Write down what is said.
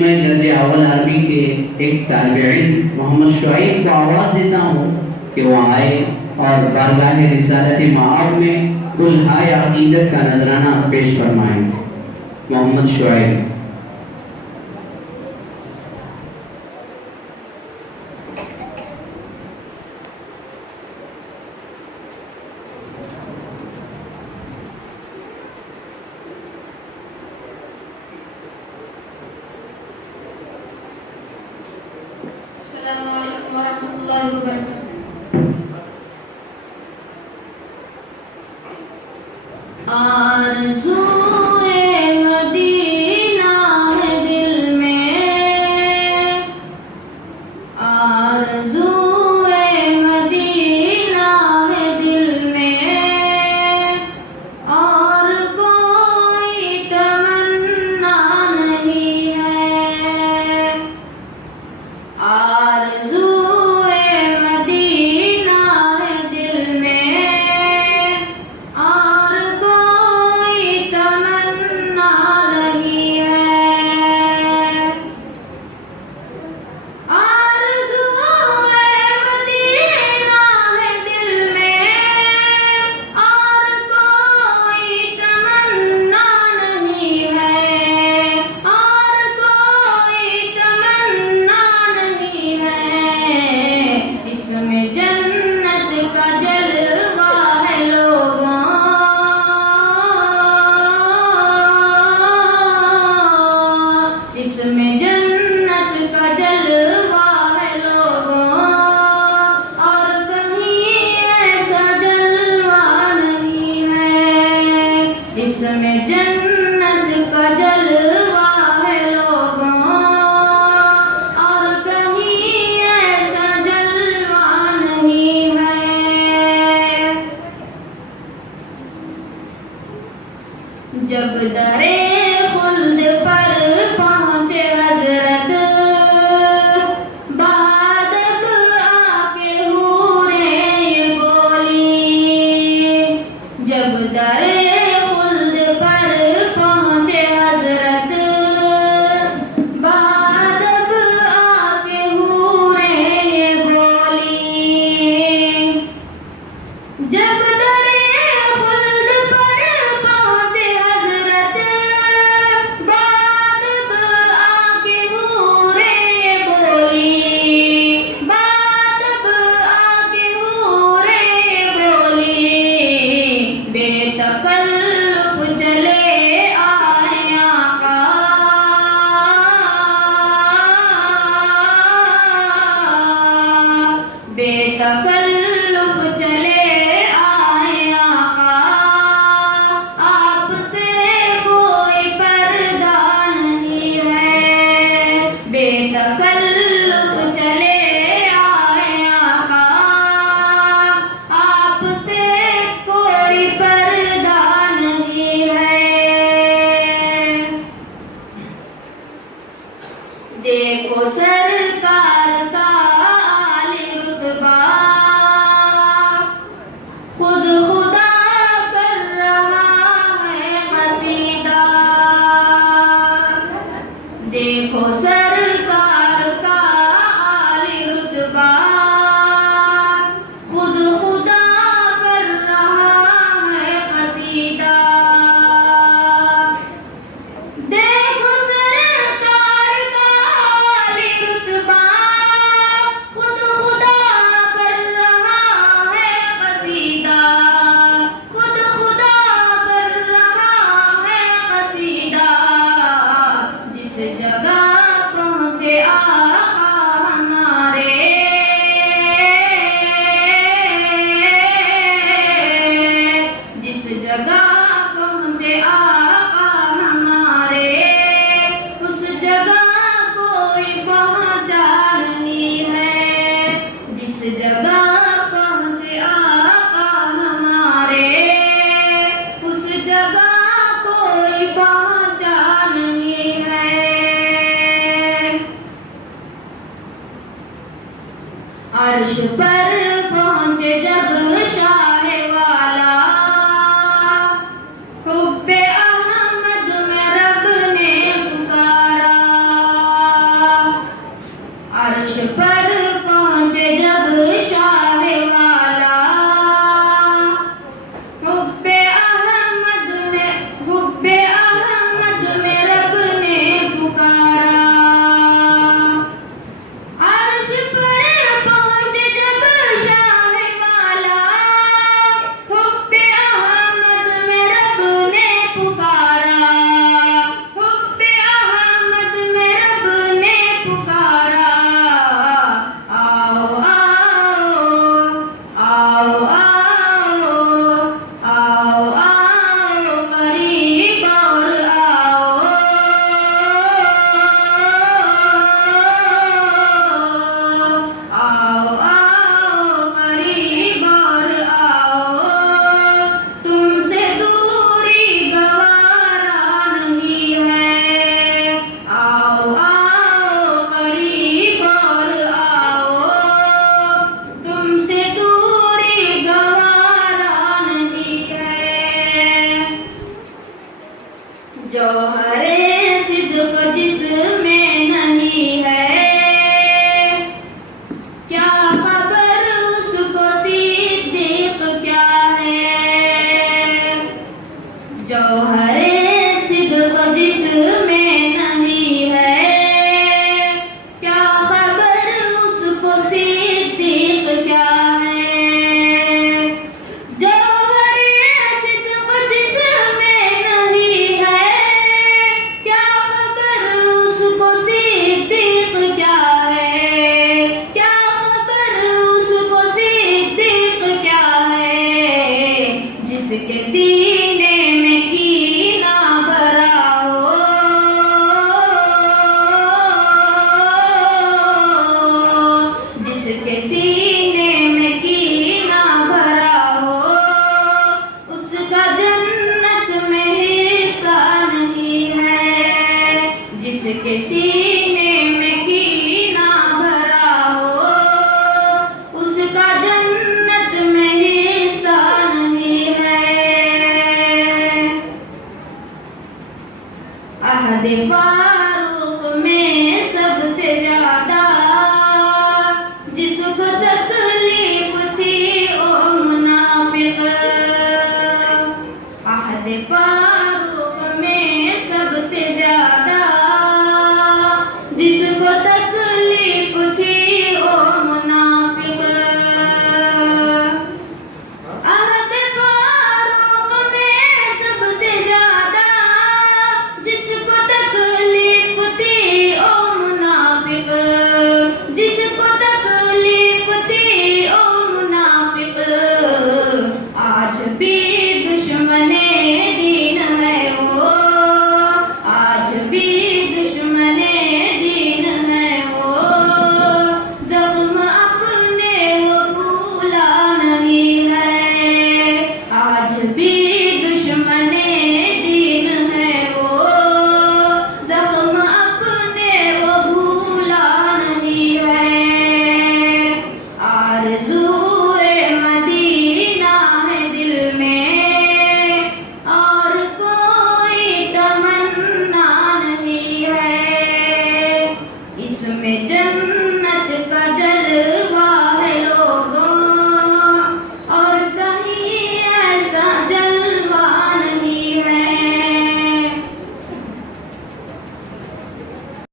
मैं दर्जे अव्वल अरबी के एक तालिब मोहम्मद शुआइब को आवाज़ देता हूँ कि वो आए और बारगाह रिसालत माआब में कुल्हाए अक़ीदत का नजराना पेश फरमाएं। मोहम्मद शुआइब। आरज़ूए मदीना है दिल में, आरज़ूए मदीना है दिल में, और कोई तमन्ना नहीं है। आरज़ूए मदीना है दिल में, और कोई तमन्ना नहीं है। आरज़ूए मदीना है दिल में, और कोई तमन्ना नहीं है, और कोई तमन्ना नहीं है। इसमें जन्नत का जलवा है लोगों, इसमें जन्नत का जलवा है लोगों, और कहीं ऐसा जलवा नहीं है। इसमें जन्नत का जलवा है लोगों, और कहीं ऐसा जलवा नहीं है। जब दरे खुल्द पर पहुँचे हजरत, बादब आके हूरे ये बोली। जब दरे खुल्द पर पहुँचे हजरत, बादब आके हूरे ये बोली। जब दरे खुल्द पर पहुँचे हजरत, बादब आके हूरे ये बोली। बादब आके हूरे ये बोली। बेतकल्लुफ चले आए आका, बेतकल्लुफ चले आए आका, आपसे कोई पर्दा नहीं है। बेतकल्लुफ चले आए आका, आपसे कोई पर्दा नहीं है। देखो सरकार का आली रुतबा, खुद खुदा कर रहा है कसीदा। देखो सरकार का आली रुतबा, खुद खुदा कर रहा है कसीदा। देखो सरकार का आली रुतबा, खुद खुदा कर रहा है कसीदा। खुद खुदा कर रहा है कसीदा। जिस जगह पहुँचे आका हमारे, जिस जगह पहुँचे आका हमारे, उस जगह कोई पहुँचा नहीं है। जिस जगह पहुँचे आका हमारे, उस जगह कोई पहुँचा नहीं है। अर्श पर पहुँचे जब शाह वाला, हुब्बे अहमद में रब ने पुकारा। सीने में कीना भरा हो, उसका जन्नत में हिस्सा नहीं है। अहद फारूक में सबसे ज्यादा जिसको तकलीफ थी ओ मुनाफिक। अहद फारूक में सबसे ज्यादा जिस